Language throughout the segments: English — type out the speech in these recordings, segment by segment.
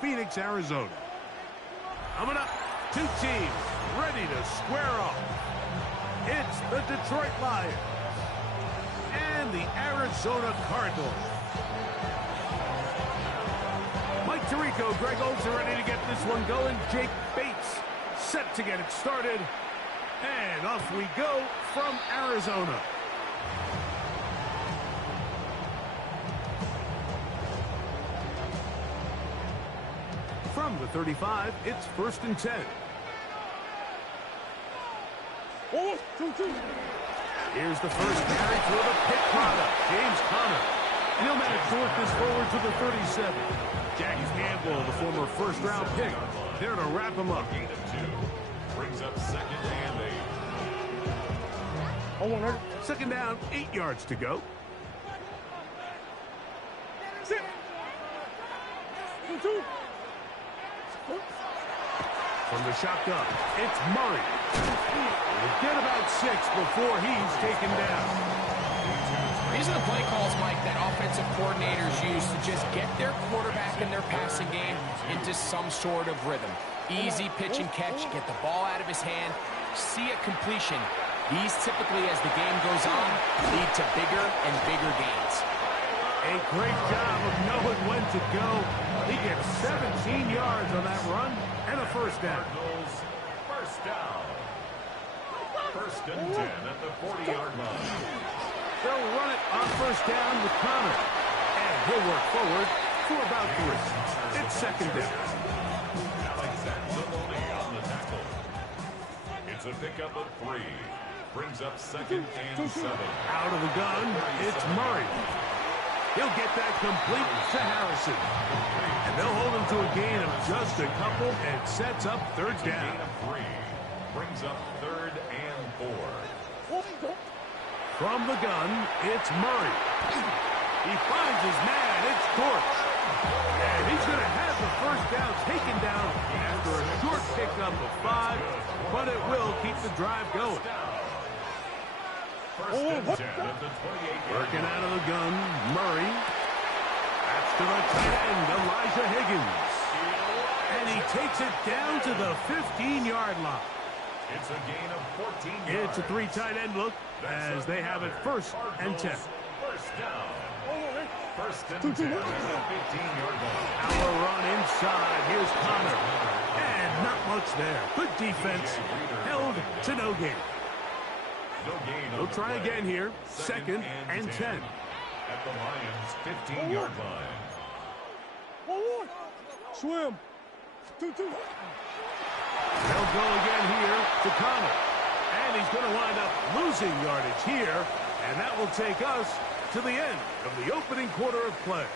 Phoenix, Arizona. Coming up, two teams ready to square off. It's the Detroit Lions and the Arizona Cardinals. Mike Tirico, Greg Olsen ready to get this one going. Jake Bates set to get it started. And off we go from Arizona. From the 35, it's 1st and 10. Here's the first carry for the pick product, James Conner. And he'll manage to work this forward to the 37. Jackie Campbell, the former first-round pick, there to wrap him up. Brings up 2nd and 8. Second down, 8 yards to go. From the shotgun, it's Murray. He'll get about 6 before he's taken down. These are the play calls, Mike, that offensive coordinators use to just get their quarterback and their passing game into some sort of rhythm. Easy pitch and catch, get the ball out of his hand, see a completion. These typically, as the game goes on, lead to bigger and bigger gains. A great job of knowing when to go. He gets 17 yards on that run and a first down. First down. 1st and 10 at the 40-yard line. They'll run it on first down with Conner. And he'll work forward for about 3. It's 2nd down. On the tackle. It's a pickup of 3. Brings up 2nd and 7. Out of the gun, it's Murray. He'll get that complete to Harrison. And they'll hold him to a gain of just a couple and sets up 3rd down. Gain of 3. Brings up 3rd and 4. From the gun, it's Murray. He finds his man. It's Torch. And he's going to have the first down taken down after a short pickup of 5, but it will keep the drive going. 1st and 10 at the 28. Working out of the gun, Murray. That's to the tight end, Elijah Higgins. And he takes it down to the 15-yard line. It's a gain of 14 yards. It's a 3 tight end look as they have it 1st and 10. First down. 1st and 10 at the 15-yard line. Our run inside. Here's Conner. And not much there. Good defense. Held to no gain. No gain. They'll try again here. 2nd and 10. At the Lions' 15-yard line. Swim. 2-2. They'll go again here to Conner. And he's going to wind up losing yardage here. And that will take us to the end of the opening quarter of play.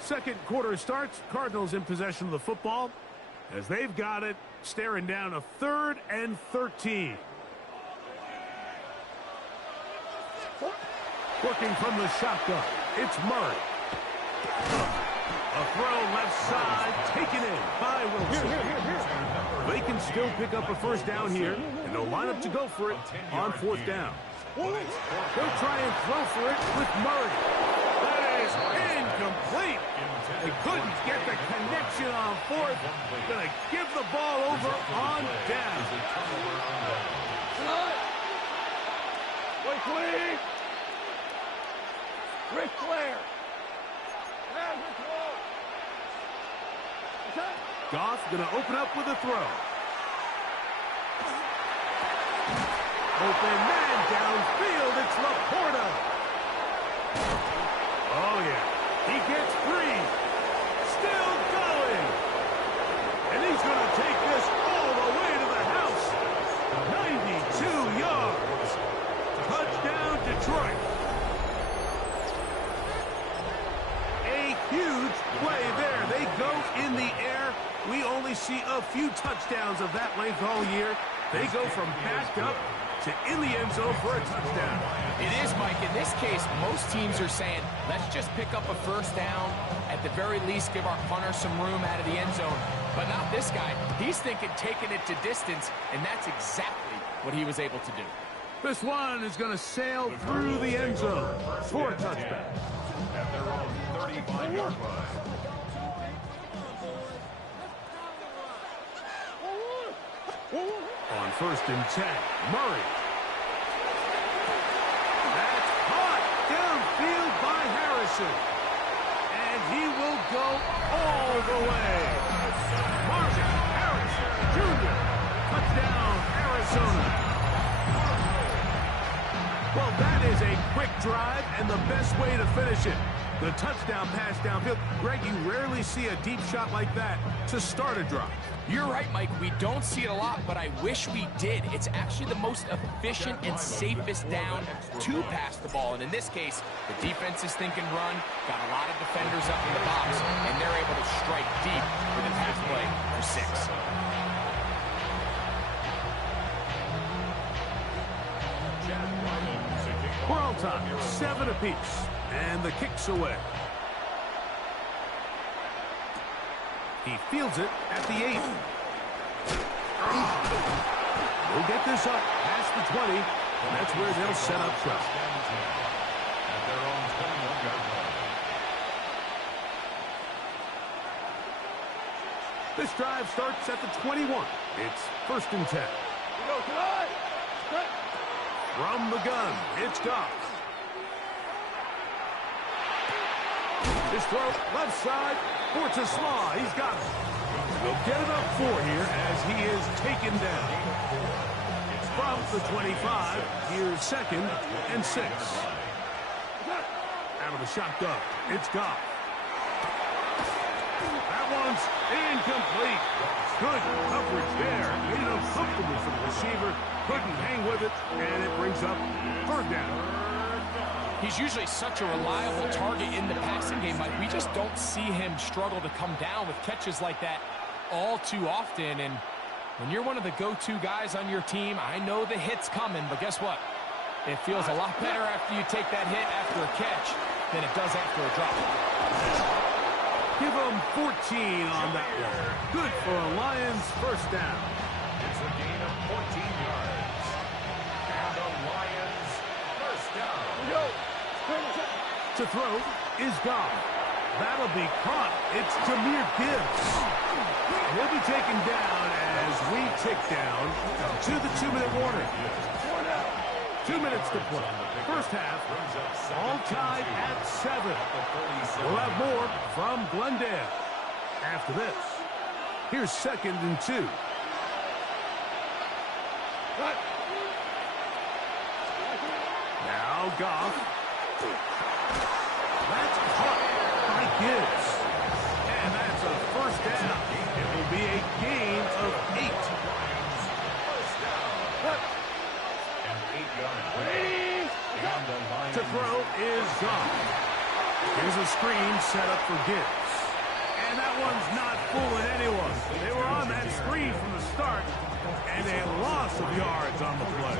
Second quarter starts. Cardinals in possession of the football as they've got it, staring down a 3rd and 13. Working from the shotgun, it's Murray. A throw left side, taken in by Wilson. They can still pick up a first down here, and they'll line up to go for it on 4th down. They'll try and throw for it with Murray. That is incomplete. They couldn't get the connection on 4th. Gonna give the ball over on down. Ric Flair. Goff gonna open up with a throw. Open man downfield. It's Laporta. Oh yeah, he gets 3. Still going. And he's gonna take this all the way to the house. 92 yards. Touchdown, Detroit. A huge play there. They go in the air. We only see a few touchdowns of that length all year. They go from backed up to in the end zone for a touchdown. It is, Mike. In this case, most teams are saying, let's just pick up a first down. At the very least, give our punter some room out of the end zone. But not this guy. He's thinking taking it to distance, and that's exactly what he was able to do. This one is going to sail through the end zone for a touchdown. At their own 35. 35-yard line. On 1st and 10, Murray. That's caught downfield by Harrison. And he will go all the way. Marvin Harrison Jr. Touchdown, Arizona. Well, that is a quick drive and the best way to finish it. The touchdown pass downfield. Greg, you rarely see a deep shot like that to start a drive. You're right, Mike. We don't see it a lot, but I wish we did. It's actually the most efficient and safest down to pass the ball. And in this case, the defense is thinking run, got a lot of defenders up in the box, and they're able to strike deep with a pass play for 6. We're all time, 7 apiece, and the kick's away. He fields it at the 8. We'll get this up past the 20, and that's where they'll set up shop. At their own 21-yard line. This drive starts at the 21. It's 1st and 10. From the gun, it's Goff. His throw, left side, for Tesla. He's got it. They'll get it up 4 here as he is taken down. From the 25, here's 2nd and 6. Out of the shotgun, it's Goff. That one's incomplete. Good coverage there. Made it uncomfortable for the receiver. Couldn't hang with it, and it brings up 3rd down. He's usually such a reliable target in the passing game, Mike. We just don't see him struggle to come down with catches like that all too often. And when you're one of the go-to guys on your team, I know the hit's coming, but guess what? It feels a lot better after you take that hit after a catch than it does after a drop. Give him 14 on that one. Good for a Lions 1st down. It's a gain of 14 yards. And the Lions 1st down. To throw is Goff. That'll be caught. It's Jahmyr Gibbs. He'll be taken down as we tick down to the 2-minute warning. 2 minutes to play. 1st half, all tied at 7. We'll have more from Glendale. After this, here's 2nd and 2. Now Goff. That's caught by Gibbs. And that's a 1st down. It will be a gain of 8. To throw is Goff. Here's a screen set up for Gibbs. And that one's not fooling anyone. They were on that screen from the start, and a loss of yards on the play.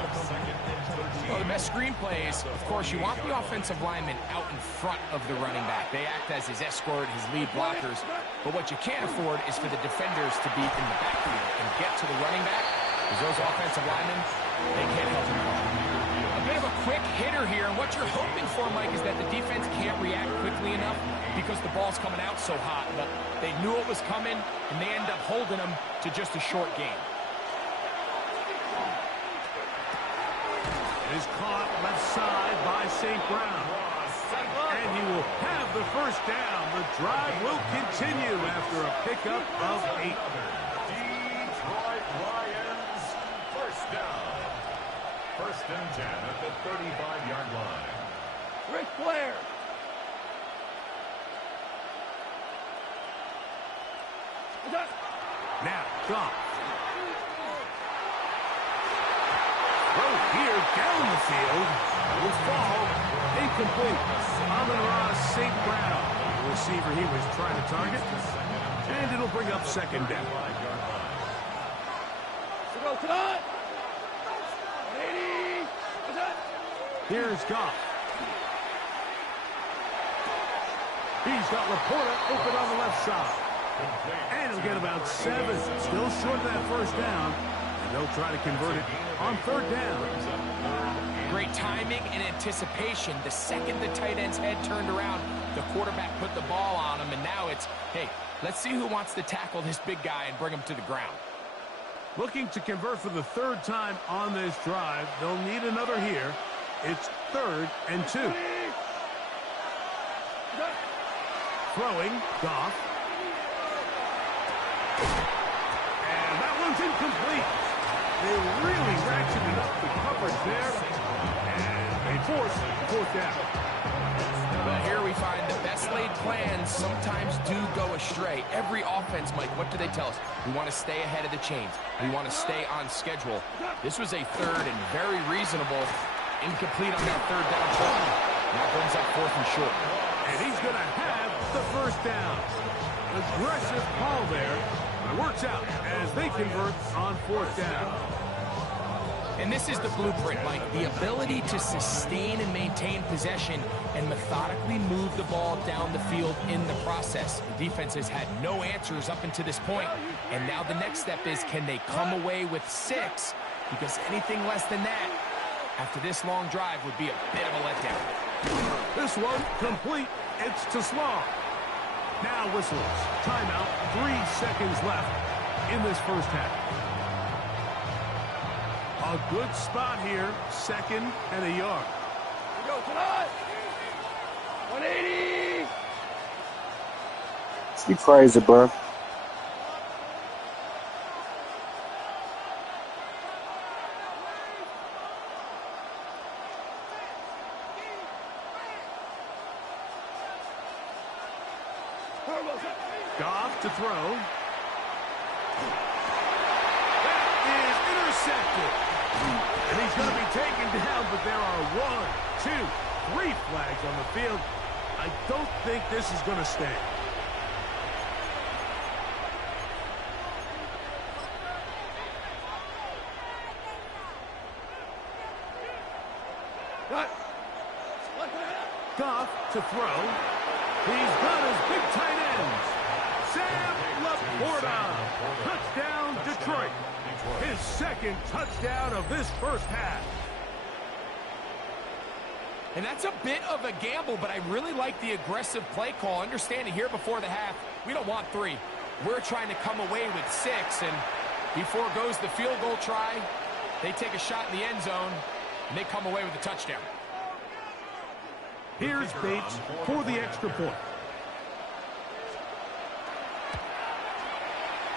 Well, the best screen plays, of course, you want the offensive lineman out in front of the running back. They act as his escort, his lead blockers. But what you can't afford is for the defenders to be in the backfield and get to the running back, because those offensive linemen, they can't help him. A bit of a quick hitter here, and what you're hoping for, Mike, is that the defense can't react quickly enough because the ball's coming out so hot. But they knew it was coming, and they end up holding them to just a short game. It is caught left side by St. Brown. And he will have the 1st down. The drive will continue after a pickup of 8. Detroit Lions 1st down. 1st and 10 at the 35-yard line. Ric Flair. Now, Goff. Throw here down the field. Will fall. Incomplete. Amon-Ra St. Brown, the receiver he was trying to target. And it'll bring up 2nd down. Here's Goff. He's got Laporta open on the left side. And he'll get about 7. Still short of that 1st down. And they'll try to convert it on 3rd down. great timing and anticipation. The second the tight end's head turned around, the quarterback put the ball on him, and now it's, hey, let's see who wants to tackle this big guy and bring him to the ground. Looking to convert for the third time on this drive. They'll need another here. It's 3rd and 2. Throwing, Goff. And that one's incomplete. They really ratcheted up the coverage there. And they force 4th down. Well, here we find the best laid plans sometimes do go astray. Every offense, Mike, what do they tell us? We want to stay ahead of the chains. We want to stay on schedule. This was a 3rd and very reasonable. Incomplete on that 3rd down try. Now brings up 4th and short. And he's going to have the 1st down. Aggressive call there. It works out as they convert on 4th down. And this is the blueprint, Mike. The ability to sustain and maintain possession and methodically move the ball down the field in the process. The defense has had no answers up until this point. And now the next step is, can they come away with 6? Because anything less than that, after this long drive, would be a bit of a letdown. This one complete. It's to Slaw. Now whistles. Timeout. 3 seconds left in this first half. A good spot here. 2nd and a yard. Here we go tonight. 180. You crazy, bro. Goff to throw. That is intercepted. And he's going to be taken down, but there are 1, 2, 3 flags on the field. I don't think this is going to stay. Goff to throw. He's got his big tight ends. Sam Laporta. Touchdown, Detroit. His 2nd touchdown of this first half. And that's a bit of a gamble, but I really like the aggressive play call. Understanding here before the half, we don't want 3. We're trying to come away with 6, and he foregoes the field goal try. They take a shot in the end zone, and they come away with a touchdown. Here's Bates for the extra point.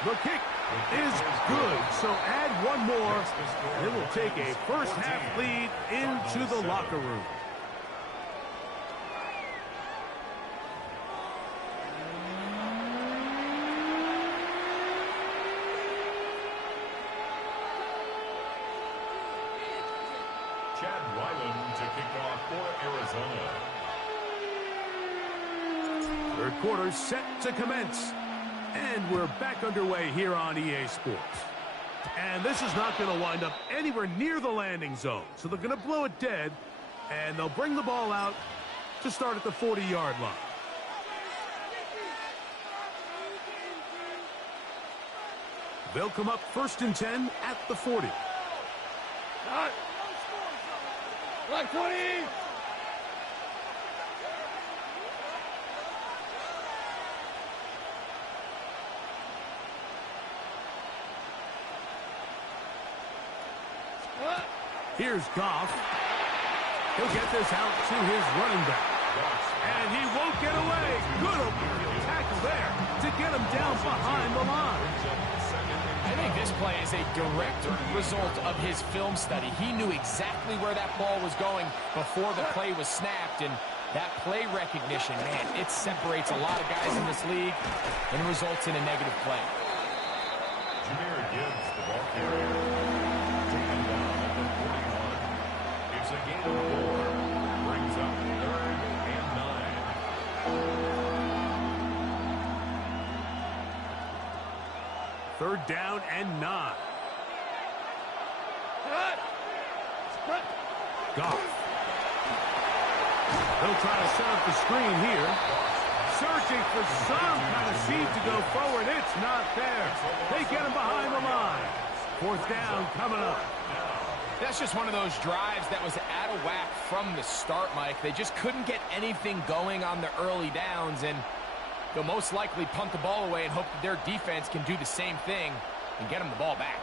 The kick is good, so add 1 more. It will take a first half lead into the locker room. Chad Ryland to kick off for Arizona. 3rd quarter set to commence. And we're back underway here on EA Sports. And this is not going to wind up anywhere near the landing zone. So they're going to blow it dead, and they'll bring the ball out to start at the 40-yard line. They'll come up 1st and 10 at the 40. Like 20. Here's Goff. He'll get this out to his running back. And he won't get away. Good open field tackle there to get him down behind the line. I think this play is a direct result of his film study. He knew exactly where that ball was going before the play was snapped, and that play recognition, man, it separates a lot of guys in this league and results in a negative play. Jameer Gibbs, the ball carrier. Taken down at the 41. It's a gain of 4. Brings up 3rd and 9. 3rd down and 9. Goff. They'll try to set up the screen here. Searching for some kind of seed to go forward. It's not there. They get him behind the line. 4th down coming up. That's just one of those drives that was out of whack from the start, Mike. They just couldn't get anything going on the early downs, and they'll most likely punt the ball away and hope that their defense can do the same thing and get them the ball back.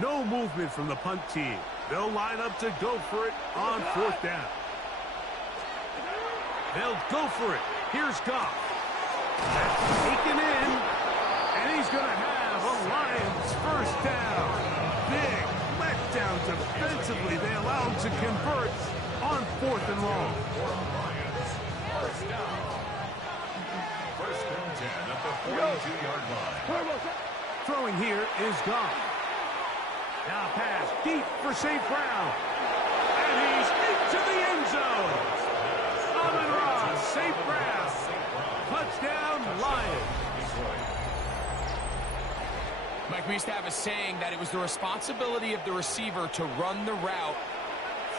No movement from the punt team. They'll line up to go for it on fourth down. They'll go for it. Here's Goff. That's taken in, and he's going to have a Lions first down. Big letdown defensively. They allow him to convert on fourth and long. First down. First and 10 at the 42-yard line. Throwing here is Goff. Now pass deep for St. Brown. And he's into the end zone. Amon-Ra, St. Brown. Touchdown, Lions. Mike, we used to have a saying that it was the responsibility of the receiver to run the route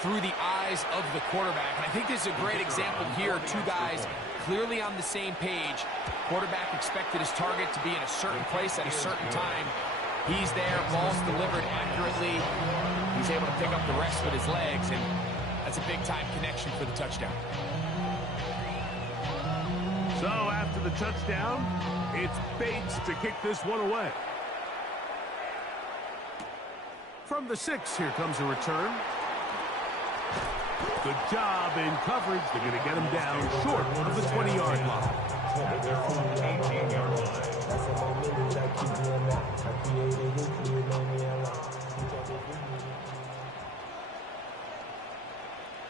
through the eyes of the quarterback. And I think this is a great example here. Two guys clearly on the same page. Quarterback expected his target to be in a certain place at a certain time. He's there, ball's delivered accurately. He's able to pick up the rest with his legs, and that's a big-time connection for the touchdown. So after the touchdown, it's Bates to kick this one away. From the 6, here comes a return. Good job in coverage. They're going to get him down short of the 20-yard line. At their own 18-yard line.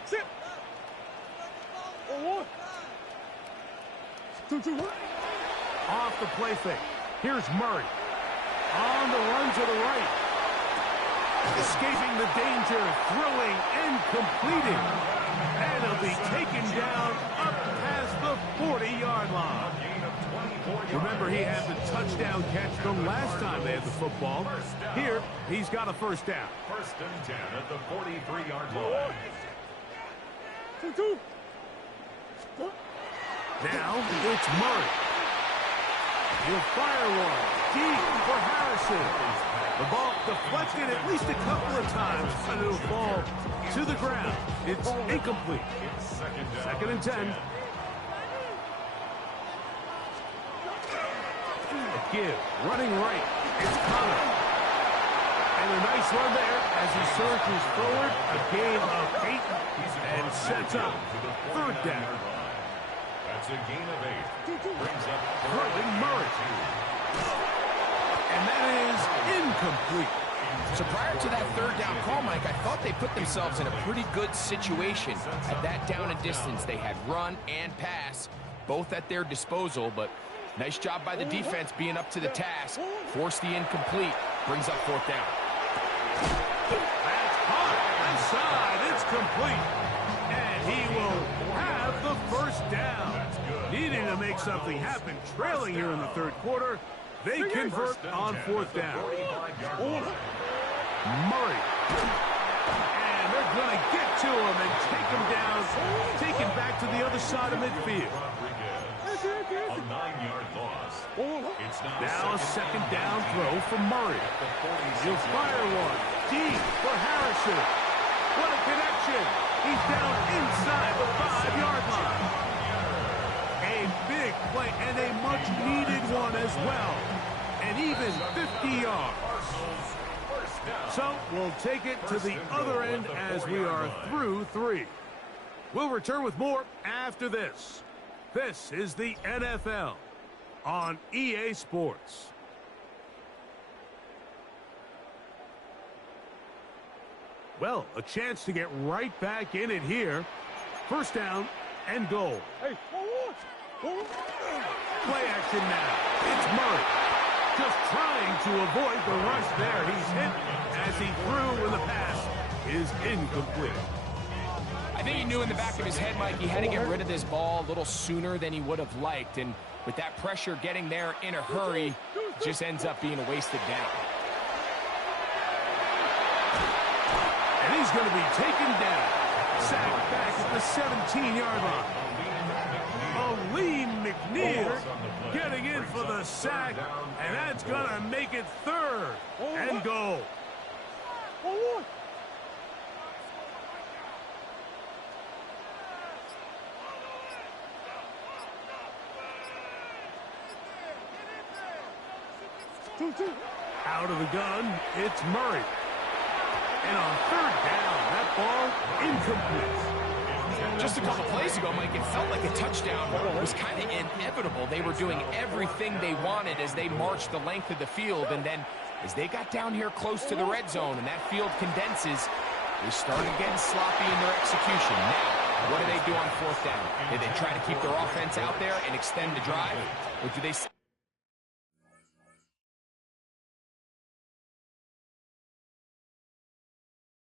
Sit. Off the play fake. Here's Murray. On the run to the right. Escaping the danger, throwing and completing. And he'll be taken down up past the 40-yard line. Remember, he had the touchdown catch the last time they had the football. Here, he's got a first down. First and 10 at the 43-yard line. Now, it's Murray. He'll fire one deep for Harrison. The ball deflected at least a couple of times, and it'll fall to the ground. It's incomplete. Second and 10. A give, running right. It's Connor. And a nice run there as he surges forward. A gain of 8 and sets up third down. That's a gain of 8. Brings up Throwing Murray. And that is incomplete. So prior to that third down call, Mike, I thought they put themselves in a pretty good situation at that down and distance. They had run and pass, both at their disposal, but nice job by the defense being up to the task. Forced the incomplete, brings up fourth down. That's caught. Inside, it's complete. And he will have the first down. Needing to make something happen, trailing here in the third quarter. They convert on fourth down. Murray. And they're going to get to him and take him down, take him back to the other side of midfield. A 9-yard loss. It's Now a second down throw for Murray. He'll fire one deep for Harrison. What a connection. He's down inside the 5-yard line. A big play and a much-needed one as well. And even 50 yards. So we'll take it to the other end as we are through 3. We'll return with more after this. This is the NFL on EA Sports. Well, a chance to get right back in it here. First down and goal. Hey, Play action now. It's Murray. Just trying to avoid the rush there. He's hit as he threw when the pass is incomplete. I think he knew in the back of his head, Mike, he had to get rid of this ball a little sooner than he would have liked. And with that pressure getting there in a hurry, it just ends up being a wasted down. And he's going to be taken down. Sacked back at the 17-yard line. A lean McNeil getting in for the sack, and that's going to make it 3rd and goal. Out of the gun, it's Murray. And on 3rd down, that ball incomplete. Just a couple plays ago, Mike, it felt like a touchdown was kind of inevitable. They were doing everything they wanted as they marched the length of the field, and then as they got down here close to the red zone and that field condenses, they started getting sloppy in their execution. Now, what do they do on 4th down? Do they try to keep their offense out there and extend the drive, or do they